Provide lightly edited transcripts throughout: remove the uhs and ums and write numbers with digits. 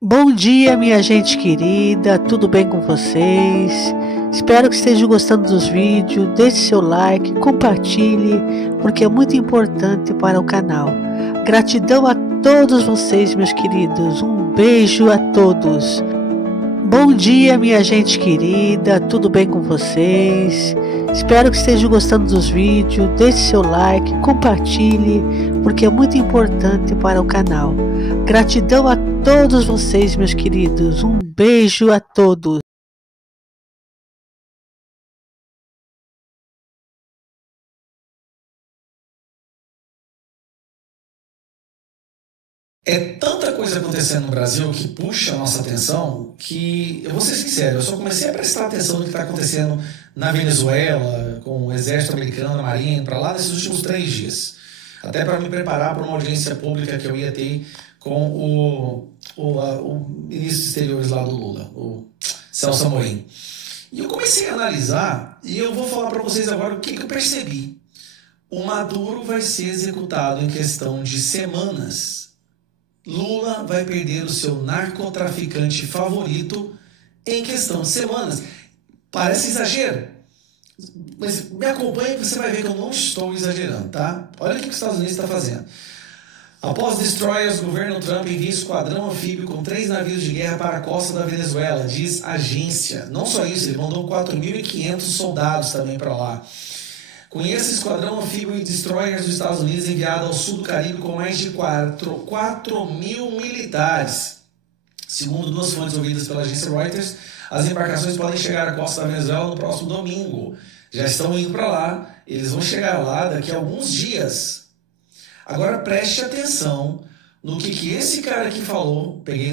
Bom dia, minha gente querida, tudo bem com vocês? Espero que estejam gostando dos vídeos, deixe seu like, compartilhe, porque é muito importante para o canal. Gratidão a todos vocês, meus queridos, um beijo a todos. Bom dia, minha gente querida, tudo bem com vocês? Espero que estejam gostando dos vídeos, deixe seu like, compartilhe, porque é muito importante para o canal. Gratidão a todos vocês, meus queridos, um beijo a todos. É tanta coisa acontecendo no Brasil que puxa a nossa atenção que, eu vou ser sincero, eu só comecei a prestar atenção no que está acontecendo na Venezuela, com o exército americano, a marinha, indo para lá nesses últimos 3 dias. Até para me preparar para uma audiência pública que eu ia ter com o ministro dos exteriores lá do Lula, o Celso Amorim. E eu comecei a analisar, e eu vou falar para vocês agora o que eu percebi. O Maduro vai ser executado em questão de semanas. Lula vai perder o seu narcotraficante favorito em questão de semanas. Parece exagero, mas me acompanhe e você vai ver que eu não estou exagerando, tá? Olha o que os Estados Unidos está fazendo. Após destroyers, o governo Trump envia esquadrão anfíbio com 3 navios de guerra para a costa da Venezuela, diz agência. Não só isso, ele mandou 4.500 soldados também para lá. Conheça esquadrão anfíbio e destroyers dos Estados Unidos enviado ao sul do Caribe com mais de 4.000 militares. Segundo 2 fontes ouvidas pela agência Reuters, as embarcações podem chegar à costa da Venezuela no próximo domingo. Já estão indo para lá, eles vão chegar lá daqui a alguns dias. Agora preste atenção no que esse cara aqui falou, peguei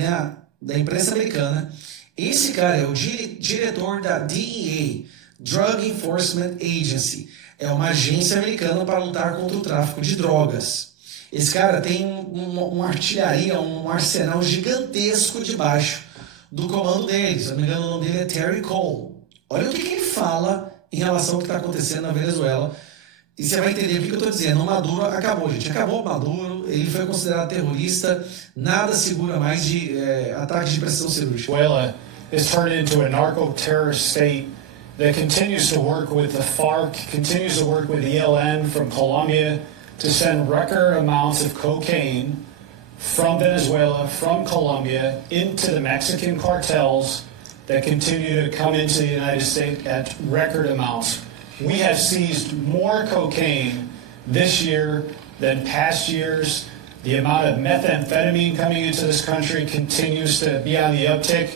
da imprensa americana. Esse cara é o diretor da DEA, Drug Enforcement Agency. É uma agência americana para lutar contra o tráfico de drogas. Esse cara tem uma artilharia, um arsenal gigantesco debaixo do comando dele. Se não me engano, o nome dele é Terry Cole. Olha o que ele fala em relação ao que está acontecendo na Venezuela. E você vai entender o que eu estou dizendo. O Maduro acabou, gente. Acabou o Maduro. Ele foi considerado terrorista. Nada segura mais de ataque de precisão cirúrgica. Venezuela is turned into a narco-terrorist state that continues to work with the FARC, continues to work with the ELN from Colombia to send record amounts of cocaine from Venezuela, from Colombia, into the Mexican cartels that continue to come into the United States at record amounts. We have seized more cocaine this year than past years. The amount of methamphetamine coming into this country continues to be on the uptick,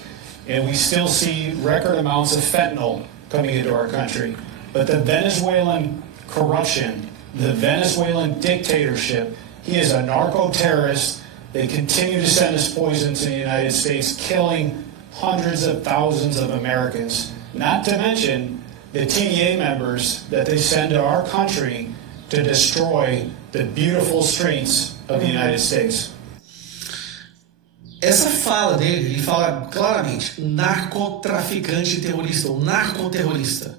and we still see record amounts of fentanyl coming into our country. But the Venezuelan corruption, the Venezuelan dictatorship, he is a narco-terrorist. They continue to send this poison to the United States, killing hundreds of thousands of Americans. Not to mention the TDA members that they send to our country to destroy the beautiful streets of the United States. Essa fala dele, ele fala claramente, narcotraficante terrorista, ou narcoterrorista.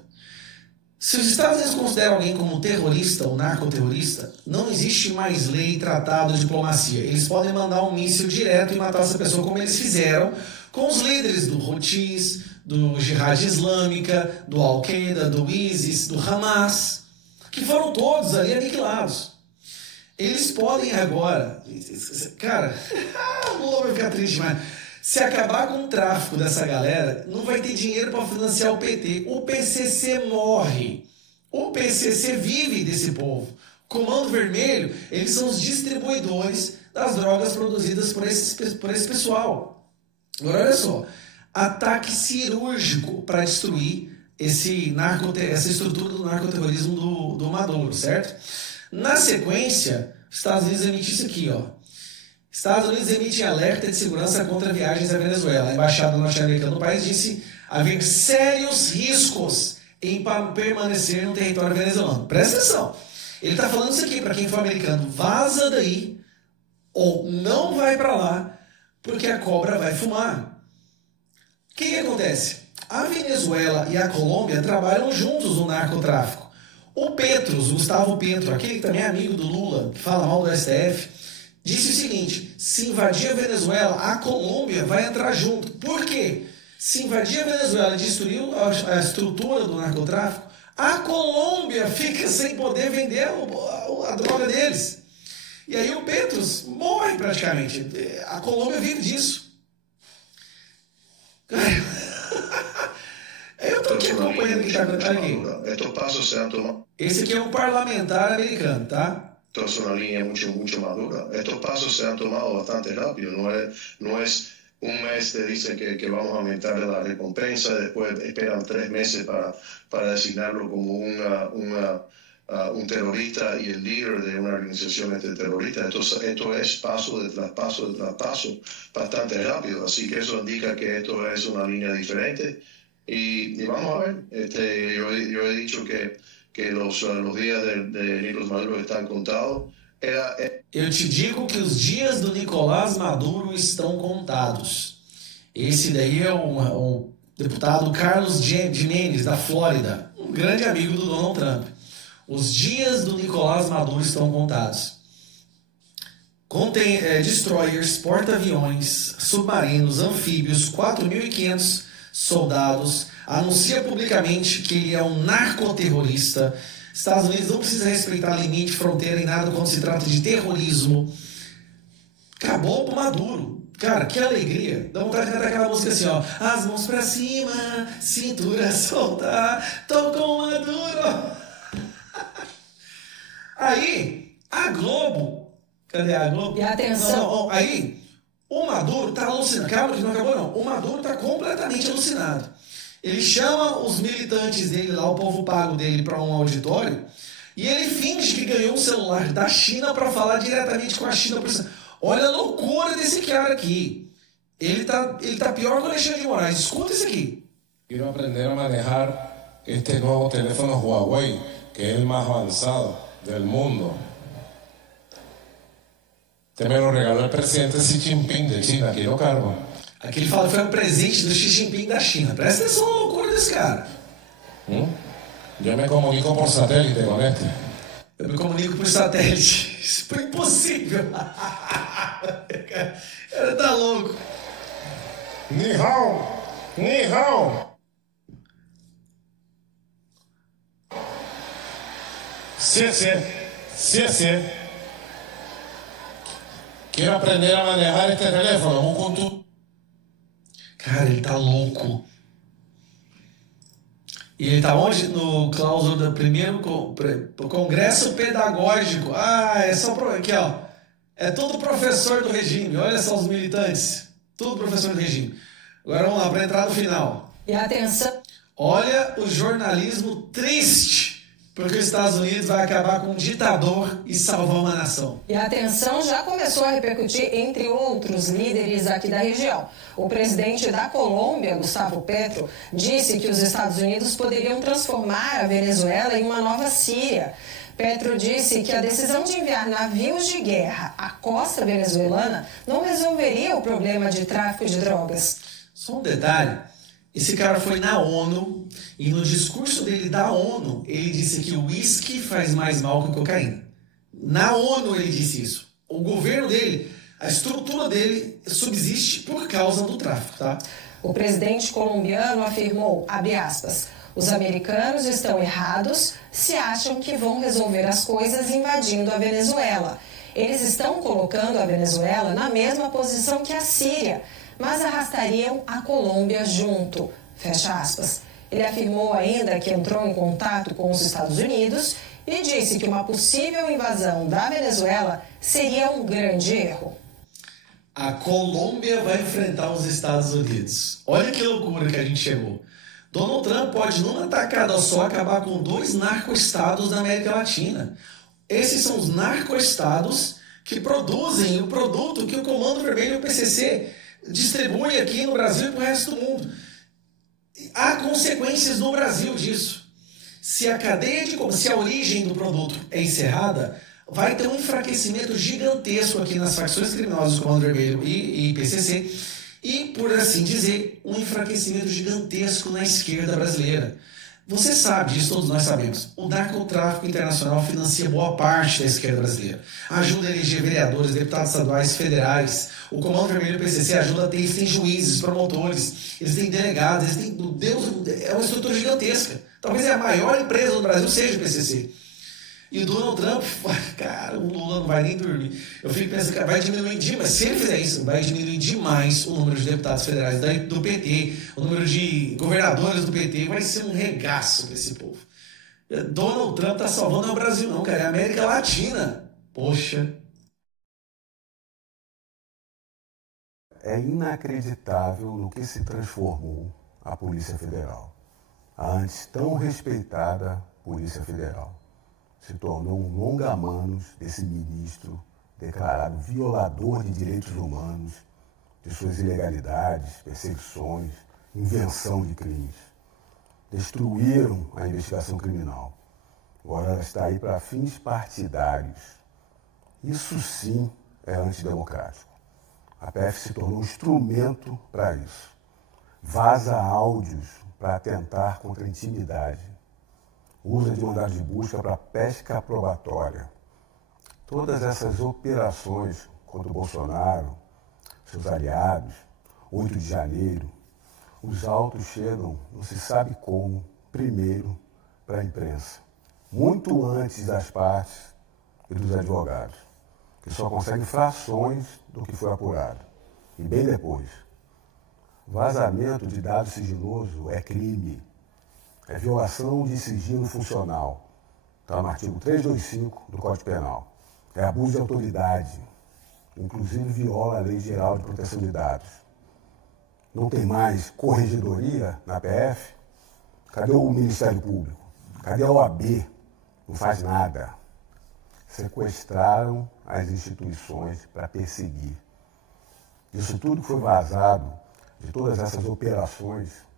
Se os Estados Unidos consideram alguém como terrorista ou narcoterrorista, não existe mais lei, tratado, diplomacia. Eles podem mandar um míssil direto e matar essa pessoa, como eles fizeram com os líderes do Houthis, do Jihad Islâmica, do Al-Qaeda, do ISIS, do Hamas, que foram todos ali aniquilados. Eles podem agora, cara, o Lula vai ficar triste, mas se acabar com o tráfico dessa galera, não vai ter dinheiro para financiar o PT. O PCC morre. O PCC vive desse povo. Comando Vermelho, eles são os distribuidores das drogas produzidas por esse pessoal. Agora olha só, ataque cirúrgico para destruir essa estrutura do narcoterrorismo do Maduro, certo? Na sequência, os Estados Unidos emitem isso aqui, ó. Estados Unidos emitem alerta de segurança contra viagens à Venezuela. A embaixada norte-americana no país disse haver sérios riscos em permanecer no território venezuelano. Presta atenção. Ele está falando isso aqui para quem for americano. Vaza daí ou não vai para lá porque a cobra vai fumar. O que acontece? A Venezuela e a Colômbia trabalham juntos no narcotráfico. O Petros, Gustavo Petro, aquele que também é amigo do Lula, que fala mal do STF, disse o seguinte: se invadir a Venezuela, a Colômbia vai entrar junto. Por quê? Se invadir a Venezuela e destruir a estrutura do narcotráfico, a Colômbia fica sem poder vender a droga deles. E aí o Petros morre praticamente. A Colômbia vive disso. Eu tô aqui acompanhando o que está acontecendo. Esse aqui é um parlamentar americano, tá? Esto es una línea mucho madura. Estos pasos se han tomado bastante rápido. No es un mes te dicen que vamos a aumentar la recompensa, después esperan 3 meses para designarlo como un terrorista y el líder de una organización terrorista. Esto es paso tras paso, bastante rápido. Así que eso indica que esto es una línea diferente. Y vamos a ver. Yo he dicho que los días de Nicolás Maduro estão contados. Eu te digo que os dias do Nicolás Maduro estão contados. Esse daí é um deputado Carlos Gimenez, da Flórida, um grande amigo do Donald Trump. Os dias do Nicolás Maduro estão contados. Contém destroyers, porta-aviões, submarinos, anfíbios, 4.500 soldados, anuncia publicamente que ele é um narcoterrorista. Estados Unidos não precisa respeitar limite, fronteira e nada quando se trata de terrorismo. Acabou pro Maduro. Cara, que alegria. Dá vontade de cantar aquela música assim, ó. As mãos pra cima, cintura solta, tô com o Maduro. Aí, a Globo... Cadê a Globo? E atenção. Não, aí, o Maduro tá alucinado. Calma que não acabou não. O Maduro tá completamente alucinado. Ele chama os militantes dele lá, o povo pago dele, para um auditório, e ele finge que ganhou um celular da China para falar diretamente com a China. Olha a loucura desse cara aqui. Ele tá pior que o Alexandre de Moraes. Escuta isso aqui. Quero aprender a manejar este nuevo teléfono Huawei, que es el más avanzado del mundo. Te me lo regaló el presidente Xi Jinping de China, aqui no cargo. Aqui ele fala que foi um presente do Xi Jinping da China. Presta atenção na loucura desse cara. Eu me comunico por satélite com este. Eu me comunico por satélite. Isso foi impossível. O cara tá louco. Ni hao! Ni hao! Sim. Quero aprender a manejar este teléfono. Cara, ele tá louco. E ele tá onde? No cláusula do primeiro Congresso Pedagógico. É só aqui, ó. É todo professor do regime. Olha só os militantes. Tudo professor do regime. Agora vamos lá, para entrar no final. E atenção. Olha o jornalismo triste. Porque os Estados Unidos vai acabar com um ditador e salvar uma nação. E a tensão já começou a repercutir entre outros líderes aqui da região. O presidente da Colômbia, Gustavo Petro, disse que os Estados Unidos poderiam transformar a Venezuela em uma nova Síria. Petro disse que a decisão de enviar navios de guerra à costa venezuelana não resolveria o problema de tráfico de drogas. Só um detalhe. Esse cara foi na ONU e no discurso dele da ONU, ele disse que o uísque faz mais mal que a cocaína. Na ONU ele disse isso. O governo dele, a estrutura dele subsiste por causa do tráfico, tá? O presidente colombiano afirmou, abre aspas, os americanos estão errados se acham que vão resolver as coisas invadindo a Venezuela. Eles estão colocando a Venezuela na mesma posição que a Síria, mas arrastariam a Colômbia junto, fecha aspas. Ele afirmou ainda que entrou em contato com os Estados Unidos e disse que uma possível invasão da Venezuela seria um grande erro. A Colômbia vai enfrentar os Estados Unidos. Olha que loucura que a gente chegou. Donald Trump pode, numa tacada só, acabar com 2 narcoestados da América Latina. Esses são os narcoestados que produzem o produto que o Comando Vermelho e o PCC distribui aqui no Brasil e para o resto do mundo. Há consequências no Brasil disso. Se a origem do produto é encerrada, vai ter um enfraquecimento gigantesco aqui nas facções criminosas do Comando Vermelho e PCC e, por assim dizer, um enfraquecimento gigantesco na esquerda brasileira. Você sabe disso, todos nós sabemos. O narcotráfico internacional financia boa parte da esquerda brasileira. Ajuda a eleger vereadores, deputados estaduais, federais. O Comando Vermelho e o PCC ajuda a ter, eles têm juízes, promotores, eles têm delegados, eles têm... Deus, é uma estrutura gigantesca. Talvez a maior empresa do Brasil seja o PCC. E o Donald Trump, cara, o Lula não vai nem dormir. Eu fico pensando, cara, vai diminuir demais. Se ele fizer isso, vai diminuir demais o número de deputados federais do PT, o número de governadores do PT. Vai ser um regaço para esse povo. Donald Trump tá salvando o Brasil, não, cara. É a América Latina. Poxa. É inacreditável no que se transformou a Polícia Federal. A antes tão respeitada Polícia Federal se tornou um longa-manos desse ministro declarado violador de direitos humanos, de suas ilegalidades, perseguições, invenção de crimes. Destruíram a investigação criminal. Agora ela está aí para fins partidários. Isso sim é antidemocrático. A PF se tornou um instrumento para isso. Vaza áudios para atentar contra a intimidade. Usa de mandado de busca para pesca probatória. Todas essas operações contra o Bolsonaro, seus aliados, 8 de janeiro, os autos chegam, não se sabe como, primeiro para a imprensa, muito antes das partes e dos advogados, que só conseguem frações do que foi apurado, e bem depois. Vazamento de dado sigiloso é crime. É violação de sigilo funcional. Está no artigo 325 do Código Penal. É abuso de autoridade. Inclusive viola a Lei Geral de Proteção de Dados. Não tem mais corregedoria na PF? Cadê o Ministério Público? Cadê a OAB? Não faz nada. Sequestraram as instituições para perseguir. Isso tudo foi vazado, de todas essas operações.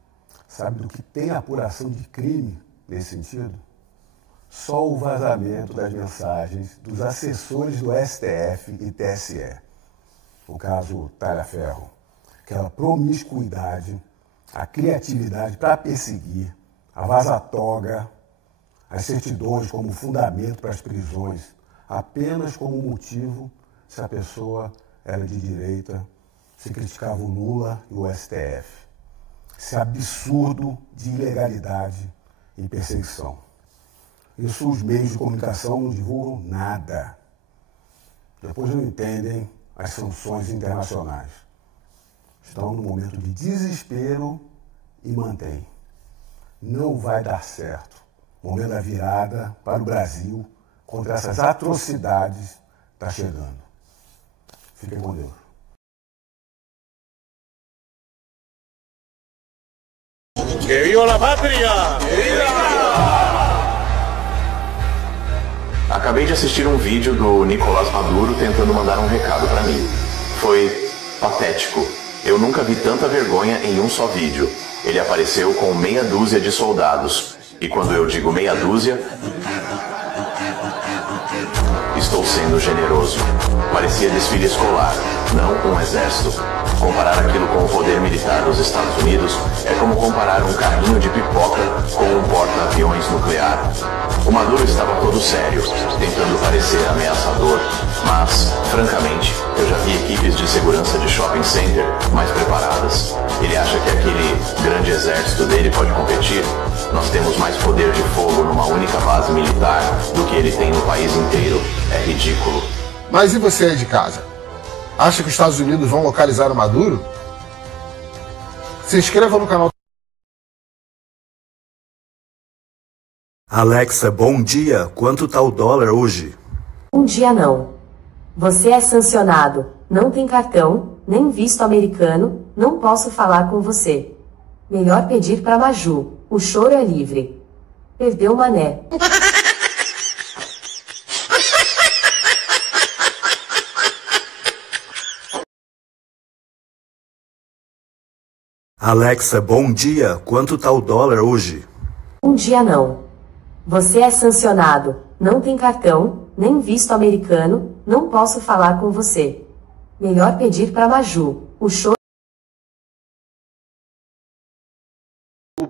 Sabe do que tem apuração de crime nesse sentido? Só o vazamento das mensagens dos assessores do STF e TSE. O caso Talhaferro. Aquela promiscuidade, a criatividade para perseguir, a vaza-toga, as certidões como fundamento para as prisões, apenas como motivo se a pessoa era de direita, se criticava o Lula e o STF. Esse absurdo de ilegalidade e perseguição. Isso os meios de comunicação não divulgam nada. Depois não entendem as sanções internacionais. Estão num momento de desespero e mantêm. Não vai dar certo. O momento da virada para o Brasil contra essas atrocidades está chegando. Fiquem com Deus. ¡Que viva la patria! ¡Que viva! Acabei de assistir um vídeo do Nicolás Maduro tentando mandar um recado para mim. Foi patético. Eu nunca vi tanta vergonha em um só vídeo. Ele apareceu com meia dúzia de soldados. E quando eu digo meia dúzia, estou sendo generoso. Parecia desfile escolar, não um exército. Comparar aquilo com o poder militar dos Estados Unidos é como comparar um carrinho de pipoca com um porta-aviões nuclear. O Maduro estava todo sério, tentando parecer ameaçador, mas, francamente, eu já vi equipes de segurança de shopping center mais preparadas. Ele acha que aquele grande exército dele pode competir? Nós temos mais poder de fogo numa única base militar do que ele tem no país inteiro. É ridículo. Mas e você aí de casa? Acha que os Estados Unidos vão localizar o Maduro? Se inscreva no canal. Alexa, bom dia. Quanto tá o dólar hoje? Um dia não. Você é sancionado. Não tem cartão, nem visto americano. Não posso falar com você. Melhor pedir para Maju. O choro é livre. Perdeu mané. Alexa, bom dia. Quanto tá o dólar hoje? Um dia não. Você é sancionado. Não tem cartão, nem visto americano. Não posso falar com você. Melhor pedir para Maju. O choro.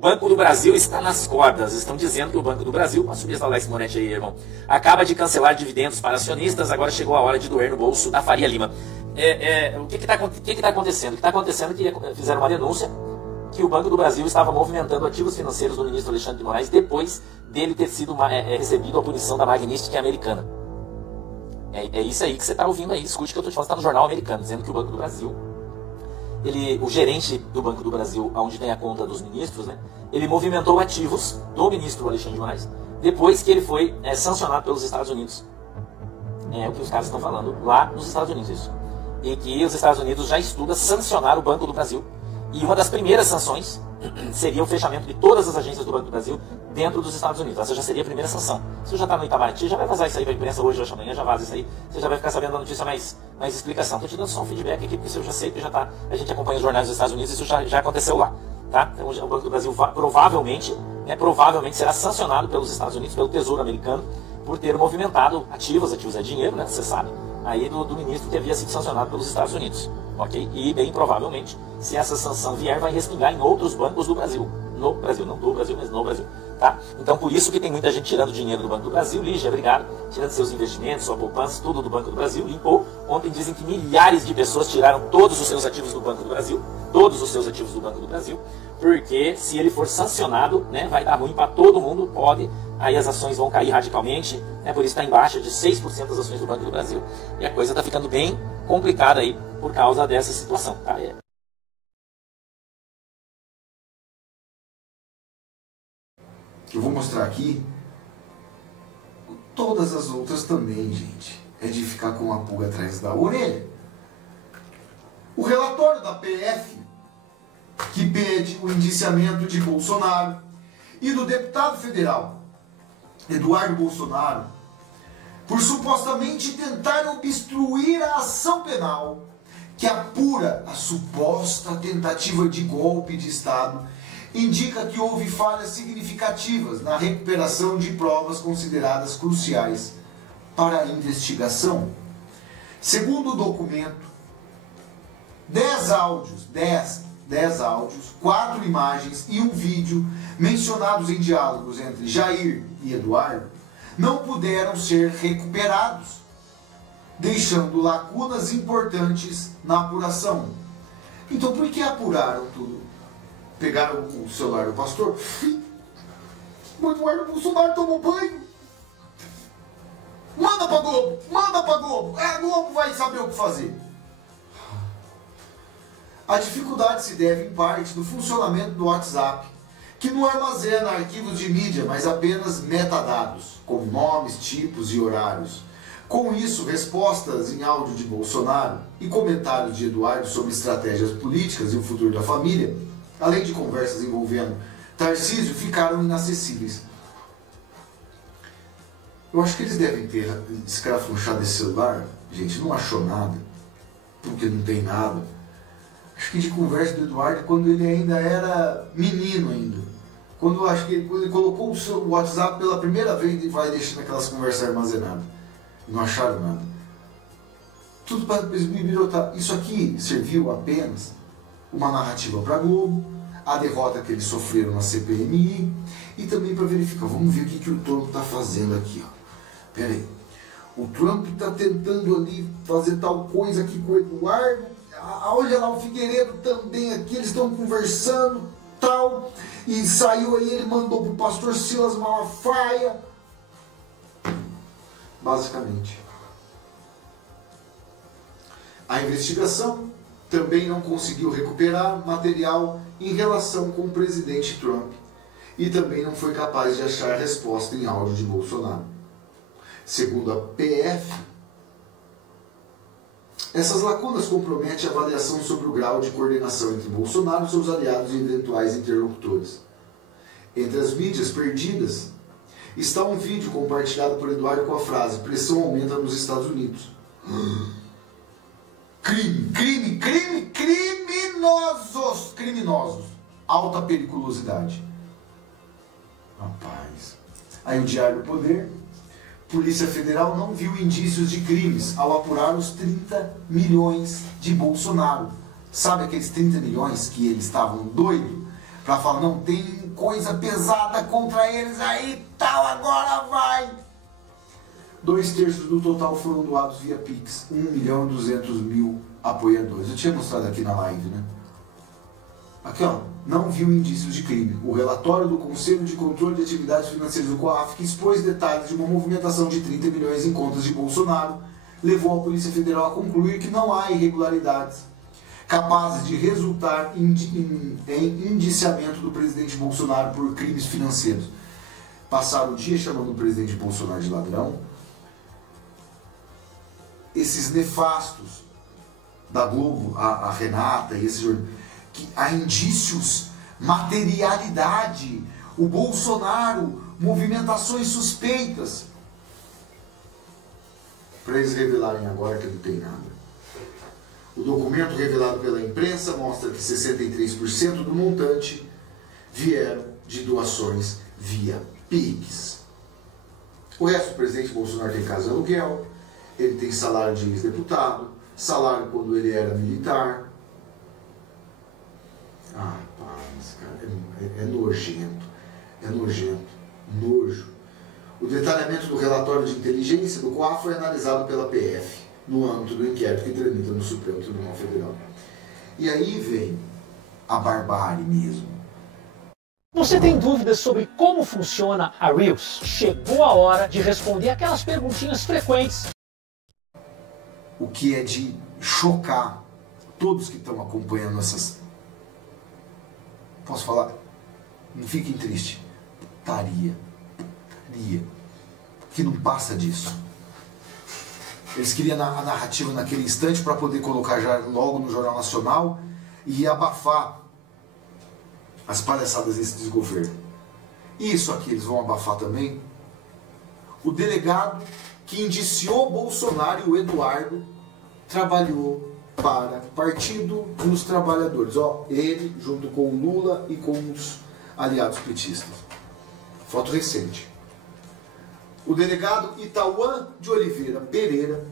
Banco do Brasil está nas cordas. Estão dizendo que o Banco do Brasil, posso subir essa Alex Moretti aí, irmão, acaba de cancelar dividendos para acionistas, agora chegou a hora de doer no bolso da Faria Lima. O que está acontecendo? O que está acontecendo é que fizeram uma denúncia que o Banco do Brasil estava movimentando ativos financeiros do ministro Alexandre de Moraes depois dele ter sido recebido a punição da Magnitsky americana. É isso aí que você está ouvindo aí, escute o que eu estou te falando, está no jornal americano, dizendo que o Banco do Brasil, o gerente do Banco do Brasil, onde tem a conta dos ministros, né, ele movimentou ativos do ministro Alexandre de Moraes depois que ele foi sancionado pelos Estados Unidos. É o que os caras estão falando lá nos Estados Unidos, isso. E que os Estados Unidos já estudam sancionar o Banco do Brasil. E uma das primeiras sanções seria o fechamento de todas as agências do Banco do Brasil dentro dos Estados Unidos. Essa já seria a primeira sanção. Se já está no Itamaraty, já vai vazar isso aí para a imprensa hoje, hoje, amanhã, já vaza isso aí. Você já vai ficar sabendo da notícia mais explicação. Estou te dando só um feedback aqui, porque isso eu já sei, que já tá, a gente acompanha os jornais dos Estados Unidos, isso já aconteceu lá. Tá? Então o Banco do Brasil provavelmente será sancionado pelos Estados Unidos, pelo Tesouro americano, por ter movimentado ativos é dinheiro, né? Você sabe, aí do ministro que havia sido sancionado pelos Estados Unidos. Ok? E bem provavelmente, se essa sanção vier, vai respingar em outros bancos do Brasil. No Brasil, não do Brasil, mas no Brasil. Tá? Então por isso que tem muita gente tirando dinheiro do Banco do Brasil. Lígia, obrigado. Tirando seus investimentos, sua poupança, tudo do Banco do Brasil. Limpou. Ontem dizem que milhares de pessoas tiraram todos os seus ativos do Banco do Brasil. Todos os seus ativos do Banco do Brasil. Porque se ele for sancionado, né, vai dar ruim para todo mundo, pode. Aí as ações vão cair radicalmente. Né, por isso está em baixa de 6% das ações do Banco do Brasil. E a coisa está ficando bem complicada aí por causa dessa situação. Tá? Eu vou mostrar aqui todas as outras também, gente. É de ficar com uma pulga atrás da orelha. O relatório da PF, que pede o indiciamento de Bolsonaro, e do deputado federal Eduardo Bolsonaro, por supostamente tentar obstruir a ação penal que apura a suposta tentativa de golpe de Estado, indica que houve falhas significativas na recuperação de provas consideradas cruciais para a investigação. Segundo o documento, 10 áudios, 4 imagens e um vídeo mencionados em diálogos entre Jair e Eduardo não puderam ser recuperados, deixando lacunas importantes na apuração. Então por que apuraram tudo? Pegaram o celular do pastor? O Eduardo Bolsonaro tomou banho. Manda pra Globo, manda pra Globo. A Globo vai saber o que fazer. A dificuldade se deve em parte do funcionamento do WhatsApp, que não armazena arquivos de mídia, mas apenas metadados, como nomes, tipos e horários. Com isso, respostas em áudio de Bolsonaro e comentários de Eduardo sobre estratégias políticas e o futuro da família, além de conversas envolvendo Tarcísio, ficaram inacessíveis. Eu acho que eles devem ter escrafunchado esse celular. Gente, não achou nada, porque não tem nada. Acho que de conversa do Eduardo quando ele ainda era menino ainda. Quando ele colocou o seu WhatsApp pela primeira vez e vai deixando aquelas conversas armazenadas. Não acharam nada. Tudo para bibliotar. Isso aqui serviu apenas uma narrativa para a Globo, a derrota que eles sofreram na CPMI e também para verificar. Vamos ver o que o Trump está fazendo aqui. Ó. Pera aí. O Trump está tentando ali fazer tal coisa aqui com o Eduardo. Olha lá o Figueiredo também aqui, eles estão conversando, tal, e saiu aí, ele mandou pro pastor Silas Malafaia. Basicamente. A investigação também não conseguiu recuperar material em relação com o presidente Trump e também não foi capaz de achar resposta em áudio de Bolsonaro. Segundo a PF, essas lacunas comprometem a avaliação sobre o grau de coordenação entre Bolsonaro e seus aliados e eventuais interlocutores. Entre as mídias perdidas está um vídeo compartilhado por Eduardo com a frase: pressão aumenta nos Estados Unidos. Criminosos. Alta periculosidade. Rapaz. Aí o Diário do Poder. Polícia Federal não viu indícios de crimes ao apurar os 30 milhões de Bolsonaro. Sabe aqueles 30 milhões que eles estavam doidos? para falar, não, tem coisa pesada contra eles aí, tal, agora vai. 2/3 do total foram doados via Pix, 1.200.000 apoiadores. Eu tinha mostrado aqui na live, né? Aqui, ó, não viu indícios de crime. O relatório do Conselho de Controle de Atividades Financeiras do COAF, que expôs detalhes de uma movimentação de 30 milhões em contas de Bolsonaro, levou a Polícia Federal a concluir que não há irregularidades capazes de resultar em indiciamento do presidente Bolsonaro por crimes financeiros. Passaram o dia chamando o presidente Bolsonaro de ladrão. Esses nefastos da Globo, a Renata e esse jornal, que há indícios, materialidade, o Bolsonaro, movimentações suspeitas, para eles revelarem agora que não tem nada. O documento revelado pela imprensa mostra que 63% do montante vieram de doações via Pix. O resto, o presidente Bolsonaro tem casa de aluguel, ele tem salário de ex-deputado, salário quando ele era militar. Ah, pá, esse cara é nojento, nojo. O detalhamento do relatório de inteligência do COAF foi analisado pela PF, no âmbito do inquérito que tramita no Supremo Tribunal Federal. E aí vem a barbárie mesmo. Você tem dúvidas sobre como funciona a Reels? Chegou a hora de responder aquelas perguntinhas frequentes. O que é de chocar todos que estão acompanhando essas... Posso falar? Não fiquem tristes. Putaria. Que não passa disso. Eles queriam a narrativa naquele instante para poder colocar já logo no Jornal Nacional e abafar as palhaçadas desse desgoverno. E isso aqui eles vão abafar também. O delegado que indiciou Bolsonaro e o Eduardo trabalhou para Partido dos Trabalhadores. Ó, ele junto com o Lula e com os aliados petistas. Foto recente. O delegado Itauã de Oliveira Pereira,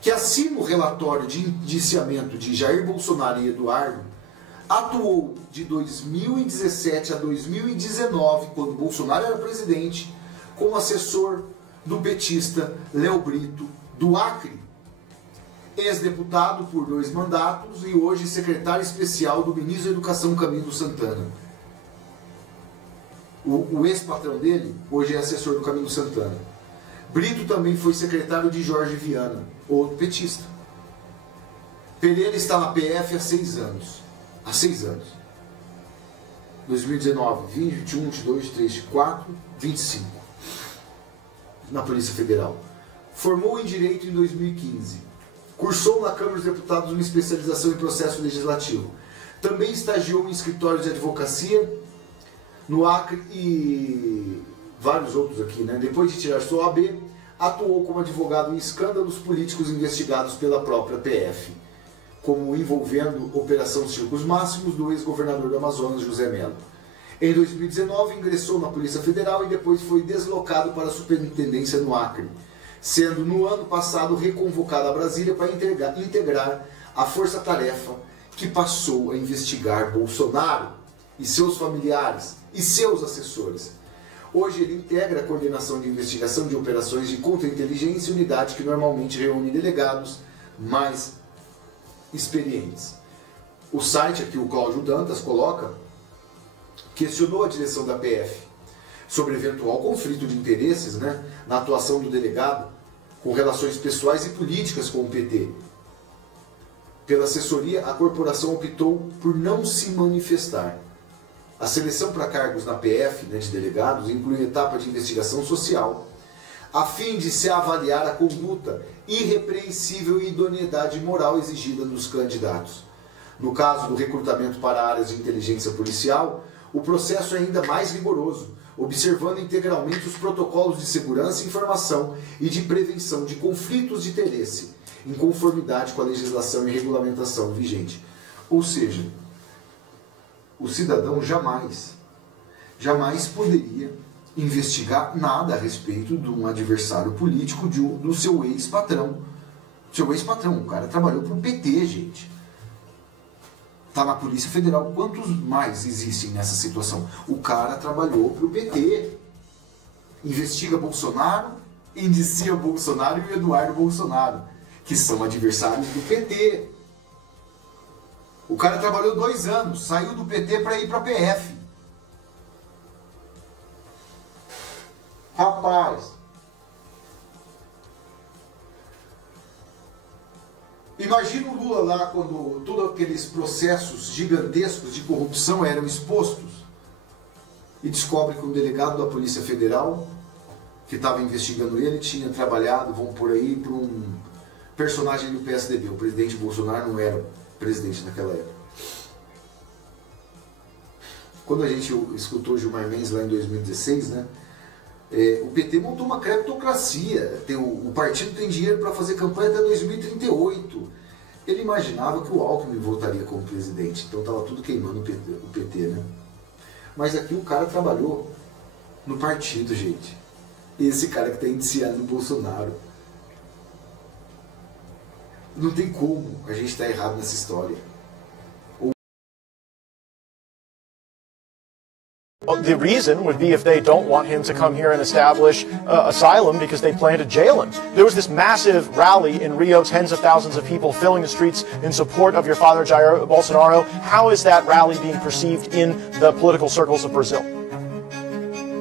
que assina o relatório de indiciamento de Jair Bolsonaro e Eduardo, atuou de 2017 a 2019, quando Bolsonaro era presidente, como assessor do petista Léo Brito do Acre, ex-deputado por 2 mandatos e hoje secretário especial do ministro da Educação Camilo Santana. O ex-patrão dele hoje é assessor do Camilo Santana. Brito também foi secretário de Jorge Viana, outro petista. Pereira está na PF há 6 anos. Há 6 anos. 2019, 20, 21, 22, 23, 24, 25. Na Polícia Federal. Formou em Direito em 2015. Cursou na Câmara dos Deputados uma especialização em processo legislativo. Também estagiou em escritórios de advocacia no Acre e vários outros aqui, né? Depois de tirar sua OAB, atuou como advogado em escândalos políticos investigados pela própria PF, como envolvendo Operação Circos Máximos do ex-governador do Amazonas, José Melo. Em 2019, ingressou na Polícia Federal e depois foi deslocado para a Superintendência no Acre, sendo no ano passado reconvocado a Brasília para integrar a força-tarefa que passou a investigar Bolsonaro e seus familiares e seus assessores. Hoje ele integra a coordenação de investigação de operações de contra-inteligência, unidade que normalmente reúne delegados mais experientes. O site aqui, o Cláudio Dantas coloca, questionou a direção da PF sobre eventual conflito de interesses, né, na atuação do delegado com relações pessoais e políticas com o PT. Pela assessoria, a corporação optou por não se manifestar. A seleção para cargos na PF, né, de delegados, inclui etapa de investigação social, a fim de se avaliar a conduta irrepreensível e idoneidade moral exigida dos candidatos. No caso do recrutamento para áreas de inteligência policial, o processo é ainda mais rigoroso, observando integralmente os protocolos de segurança, informação e de prevenção de conflitos de interesse, em conformidade com a legislação e regulamentação vigente. Ou seja, o cidadão jamais poderia investigar nada a respeito de um adversário político do seu ex-patrão. Seu ex-patrão, o cara trabalhou para o PT, gente. Tá na Polícia Federal. Quantos mais existem nessa situação? O cara trabalhou pro PT. Investiga Bolsonaro, indicia Bolsonaro e o Eduardo Bolsonaro, que são adversários do PT. O cara trabalhou 2 anos, saiu do PT para ir para a PF. Rapaz, imagina o Lula lá quando todos aqueles processos gigantescos de corrupção eram expostos e descobre que o delegado da Polícia Federal que estava investigando ele tinha trabalhado, vamos por aí, para um personagem do PSDB. O presidente Bolsonaro não era presidente naquela época. Quando a gente escutou Gilmar Mendes lá em 2016, né, o PT montou uma creptocracia. O partido tem dinheiro para fazer campanha até 2038. Ele imaginava que o Alckmin voltaria como presidente, então estava tudo queimando o PT, né? Mas aqui o cara trabalhou no partido, gente. Esse cara que está indiciando o Bolsonaro. Não tem como a gente estar errado nessa história. The reason would be if they don't want him to come here and establish asylum because they plan to jail him. There was this massive rally in Rio, tens of thousands of people filling the streets in support of your father, Jair Bolsonaro. How is that rally being perceived in the political circles of Brazil?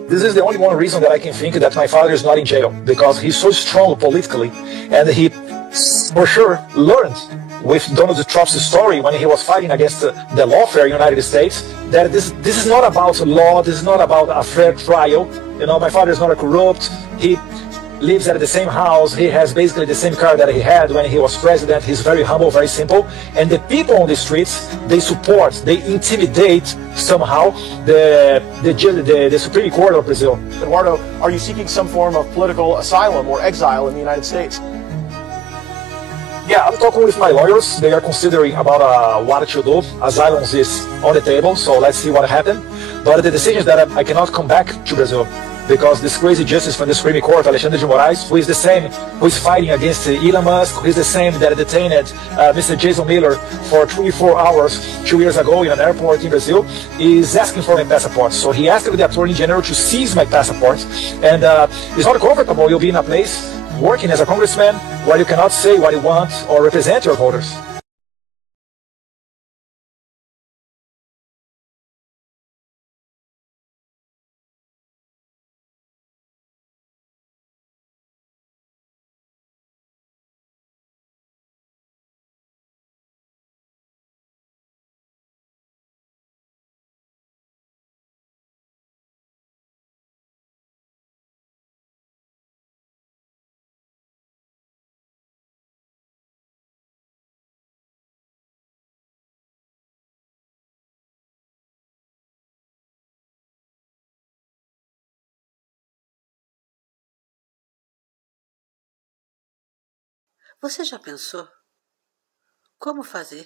This is the only one reason that I can think that my father is not in jail, because he's so strong politically, and he for sure learned with Donald Trump's story when he was fighting against the lawfare in the United States, that this is not about law, this is not about a fair trial. You know, my father is not a corrupt, he lives at the same house, he has basically the same car that he had when he was president. He's very humble, very simple, and the people on the streets, they support, they intimidate somehow the Supreme Court of Brazil. Eduardo, are you seeking some form of political asylum or exile in the United States? Yeah, I'm talking with my lawyers. They are considering about what to do. Asylum is on the table, so let's see what happens. But the decision is that I cannot come back to Brazil, because this crazy justice from the Supreme Court, Alexandre de Moraes, who is the same, who is fighting against Elon Musk, who is the same that detained Mr. Jason Miller for 24 hours 2 years ago in an airport in Brazil, is asking for my passport. So he asked the Attorney General to seize my passport, and it's not comfortable. You'll be in a place working as a congressman where you cannot say what you want or represent your voters. Você já pensou como fazer